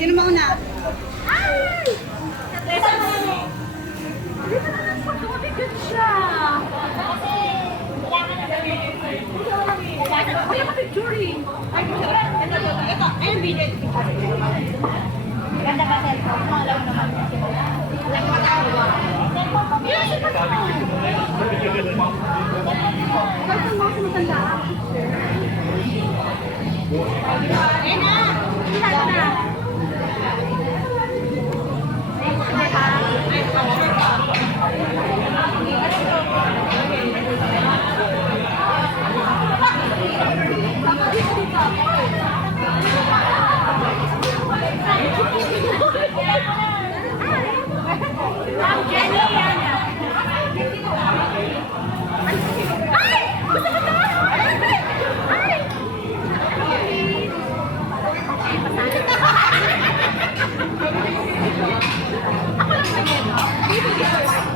Sino mauna? Ay! Dito na lang po. Tumabigyan siya. Kuya, ka-picture eh. Ay, ito. Ayun, video. Ganda ka cellphone. Malaw naman. Walang matawa. Cellphone ko. Yes, ito na. Bakit mo sinutanda? Ayun na. Ito na.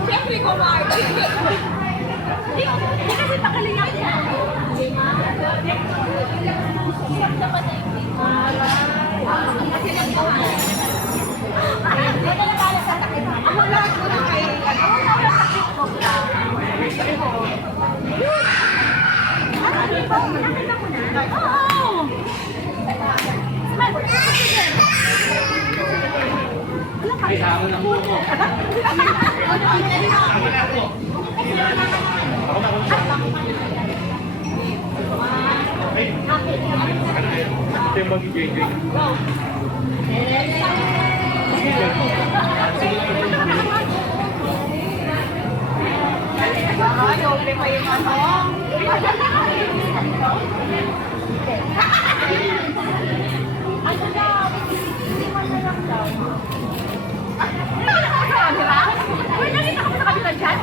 Siyempre ko, Mark. Hindi kasi pakalingan ko. Ako lahat ko na kay Ay, sabi ng buko. Ito yung mag-JJ. doble pa yung ano. Ano daw? Iwan na lang daw. Uy, nakita ko sa kabila dyan.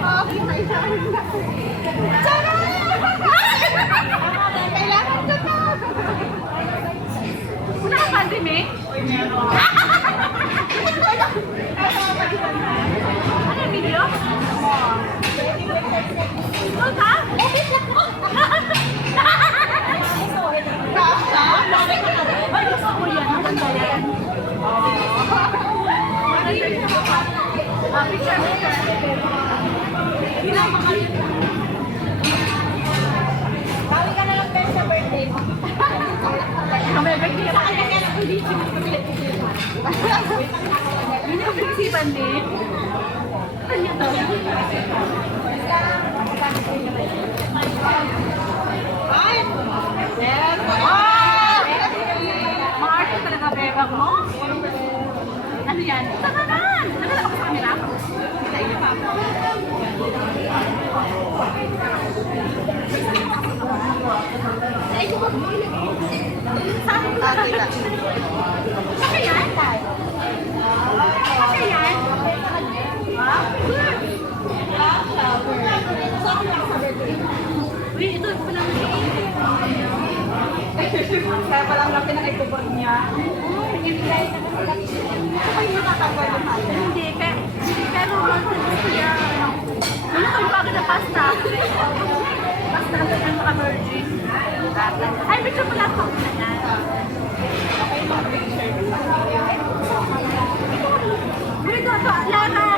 Kailangan ko na. Wala ka pandemic? Ano yung video? Ito ka? Ay, gusto ko yan. Maganda yan. Picture. Bawi ka na lang tayo sa birthday mo. May birthday sa kanya kaya nakulit yung Hindi ko pinisipan din. Ano to? Ay! Yes! Maarte talaga bebang mo? Ano yan? Tananan! Nagala ako sa camera? Sa iyo pa. Sa iyo pa. Saan ko na? Saka yan? Saka yan? Uy, ito pa lang Kaya palang lang pinag-ikubot niya. Ay, natatanggal yung halo. Hindi, pero gusto niya. Ano kung bakit na pasta? Pasta ang ganyan maka-virgin. Ay, picture mo lang po. Uy, ito, Lara.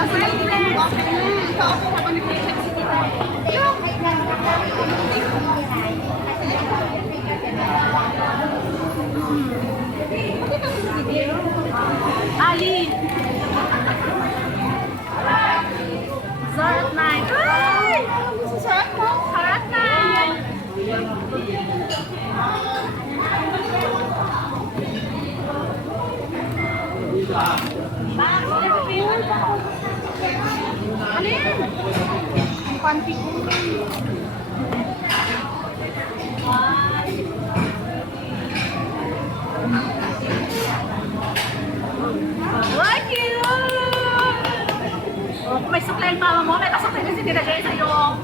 Kasi yung kaupo ko ni Princess si Tita. Ali. Zarat night. Ay! Sarap mo. Zarat night. Alin? Ang panty ko. What cute! Oh, may suklay ang mama mo, may kasuklay na si Tita Jay sa'yo.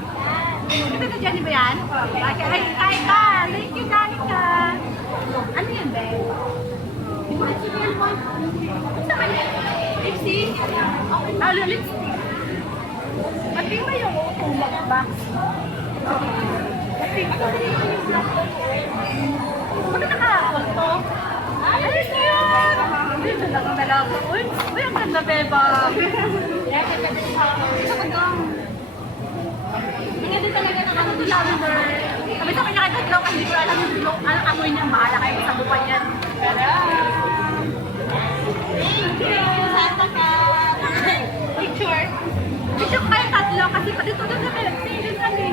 Ito na Jenny ba yan? Ay, kain ka! Thank you, Danica! Ano yan, be? Ano mo? Ano naman yan? Lipstick? Ah, lipstick. Pati ba yung tulak box? Pati ba yung black? Bakit naka-all to? Ay, Uy, ang ganda, Beba. Hindi din talaga ng ano, Lavender. Sabi sa kanya kahit daw, hindi ko alam yung amoy niya. Bahala kayo sa bupan yan. Thank you, Santa ka. Picture. Picture ko kayo tatlo kasi pa dito doon kami. Tingin kami.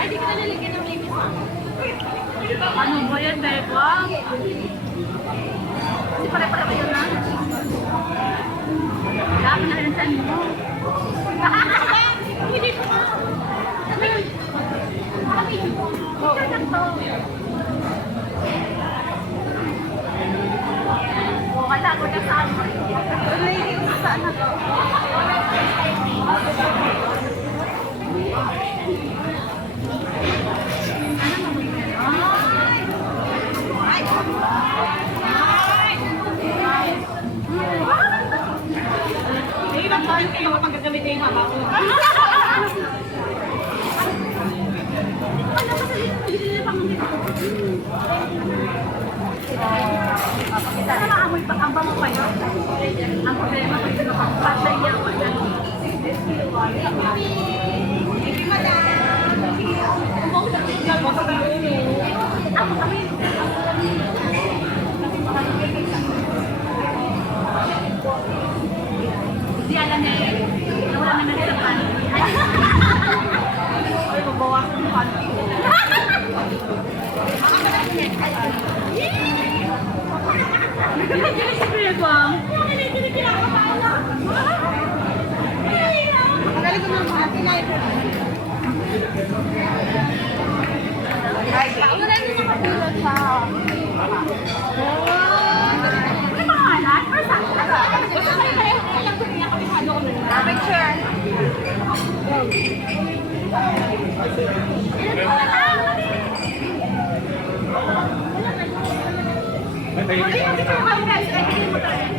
Ay, di ko na nalagyan ng baby song. Ano ba yan, Beba? Kasi pare-pare kayo na. Dami na rin saan mo. Hindi ko na. Picture lang to. O, kala ko na saan mo. Lady, saan na to? Hindi na tayo kayo mapagagamit yung haba ko. Ano kasi hindi nila pang Sana maamoy pa ang bango kayo. Ang problema kung sino pang patay niya o ano. Ako kami. Hindi alam eh. Nawala na nila sa panty. Ay, babawasan yung panty ko. Nagkakagilig si Beba. Magaling ko ng mga tinay. Ay, ako na rin nakatulog sa... May pangalan? Or saan? Gusto ko yung pareho ko lang kung niya kabisado ko nun. Picture. May tayo Hindi mo dito ang guys. Ay, hindi mo to eh.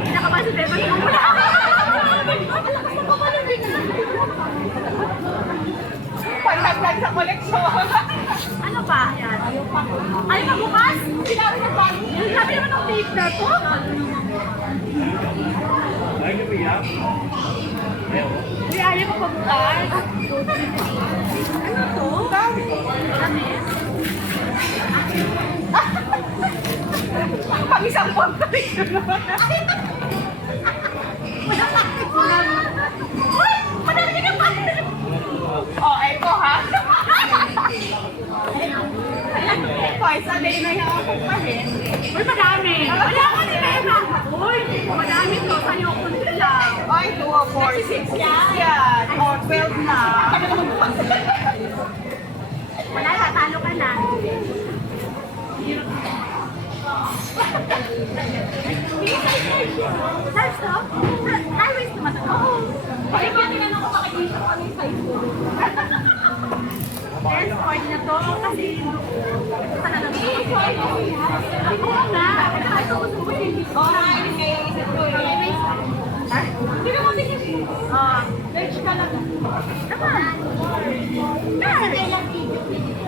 Kinakabahan si Beba. Pagkaglag sa koleksyon. Ano pa? Yan. Ay, mabukas? Sinabi ng bago. Sabi naman ng tape na to. Ay, kapiyak. Ayaw. Hindi, ayaw ko pabukas. Ano to? Dami. Pag isang buwan pa rin yun. Uy! Madami ka pa! Oh, echo ha? Twice a day na yung ako pa rin. Uy, madami! Wala ka ni Beba! Uy! Madami to! Sa'yo ko lang. Ay, 2 o 4, 6 yan. O, 12 na. Wala, tatalo ka na. Size to? High waist naman to. Oo. Ay, ba tinanong ko pa kayo dito kung ano yung size ko? Yes, sport na to. Kasi ito talaga. Oo nga. Ito gusto ko din. Oo, nakainin kayo yung isip ko. Ha? Hindi naman tingin. Large ka lang. Naman.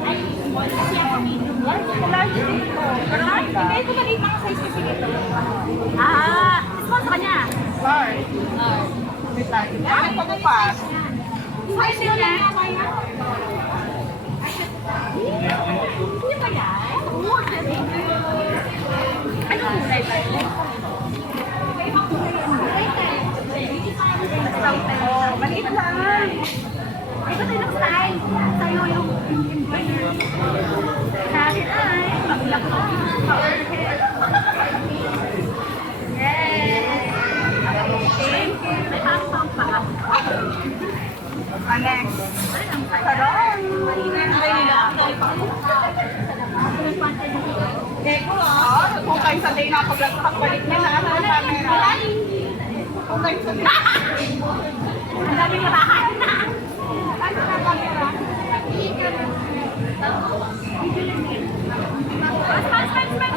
Ay, small kasi ako medium. Large dito. Pero hindi ko maliit mga size kasi dito. Ah, small sa kanya. Large. Wait lang. Ay, pagpapas. Size niya. Hindi ba yan? Oo, anong kulay ba yun? Oh, maliit lang. Iba tayo ng style. Sa'yo yung embroider. Sa akin ay maglak ko. Powerhead. Yes! Thank you. May pang pa. Next. Ay, ang saya. Sarap. Eko kung kayo sa day na pagbalik niya na ano ang camera. Kung kayo sa day. Ang daming labahan na. Ano na camera? Mas.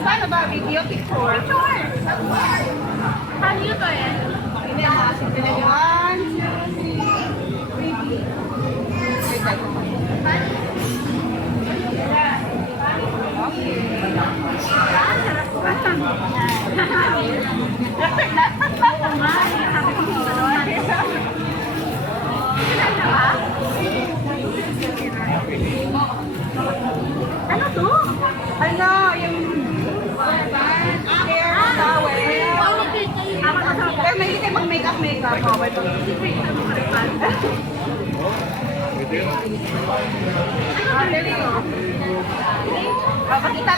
Ano ba? Video? Picture? Sure. Ano yun to eh? Hindi, mga simple lang. 1, Ano to? Ano, yung hair towel. Pero may hindi kayo mag-makeup. Okay to.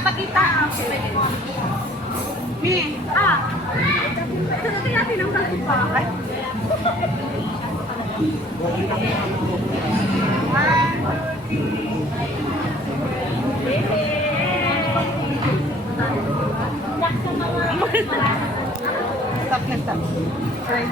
Pakita. Mi. Sagutin natin ang kasi pa. Stop na stop. Right.